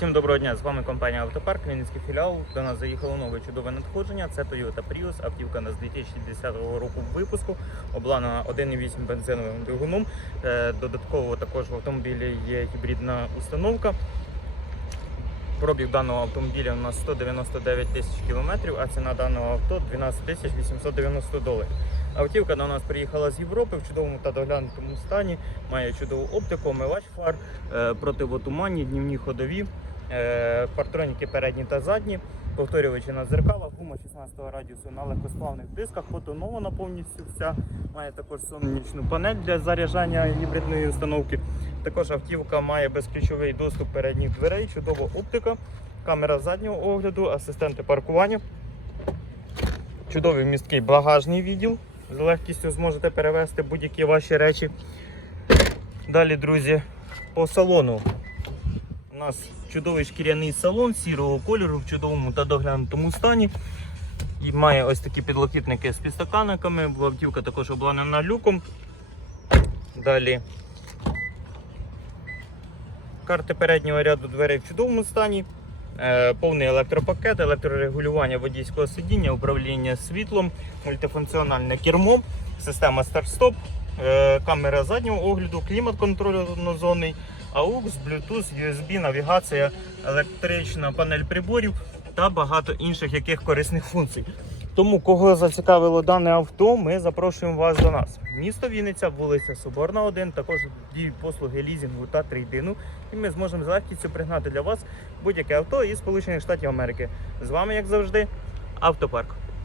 Всім доброго дня, з вами компанія Автопарк, Вінницький філіал. До нас заїхало нове чудове надходження. Це Toyota Prius, автівка нас 2010 року випуску, обладнана 1,8 бензиновим двигуном. Е, Додатково також в автомобілі є гібридна установка. Пробіг даного автомобіля у нас 199 тисяч кілометрів, а ціна даного авто 12 тисяч 890 доларів. Автівка до нас приїхала з Європи в чудовому та доглянутому стані, має чудову оптику, омивач фар, е, противотуманні, днівні ходові, партроніки передні та задні, повторювачі на дзеркалах, гума 16 радіусу на легкосплавних дисках, потонована повністю вся. Має також сонячну панель для заряджання гібридної установки. Також автівка має безключовий доступ передніх дверей, чудова оптика, камера заднього огляду, асистенти паркування. Чудовий місткий багажний відділ. З легкістю зможете перевезти будь-які ваші речі. Далі, друзі, по салону. У нас чудовий шкіряний салон сірого кольору в чудовому та доглянутому стані. І має ось такі підлокітники з підстаканниками. Автівка також обладнана люком. Далі. Карти переднього ряду дверей в чудовому стані. Е, Повний електропакет, електрорегулювання водійського сидіння, управління світлом, мультифункціональне кермо, система старт-стоп, камера заднього огляду, клімат контрольно-зонний, AUX, Bluetooth, USB, навігація, електрична панель приборів та багато інших яких корисних функцій. Тому, кого зацікавило дане авто, ми запрошуємо вас до нас. Місто Вінниця, вулиця Соборна, 1, також діють послуги лізінгу та трейдину. І ми зможемо з легкістю пригнати для вас будь-яке авто із Сполучених Штатів Америки. З вами, як завжди, автопарк.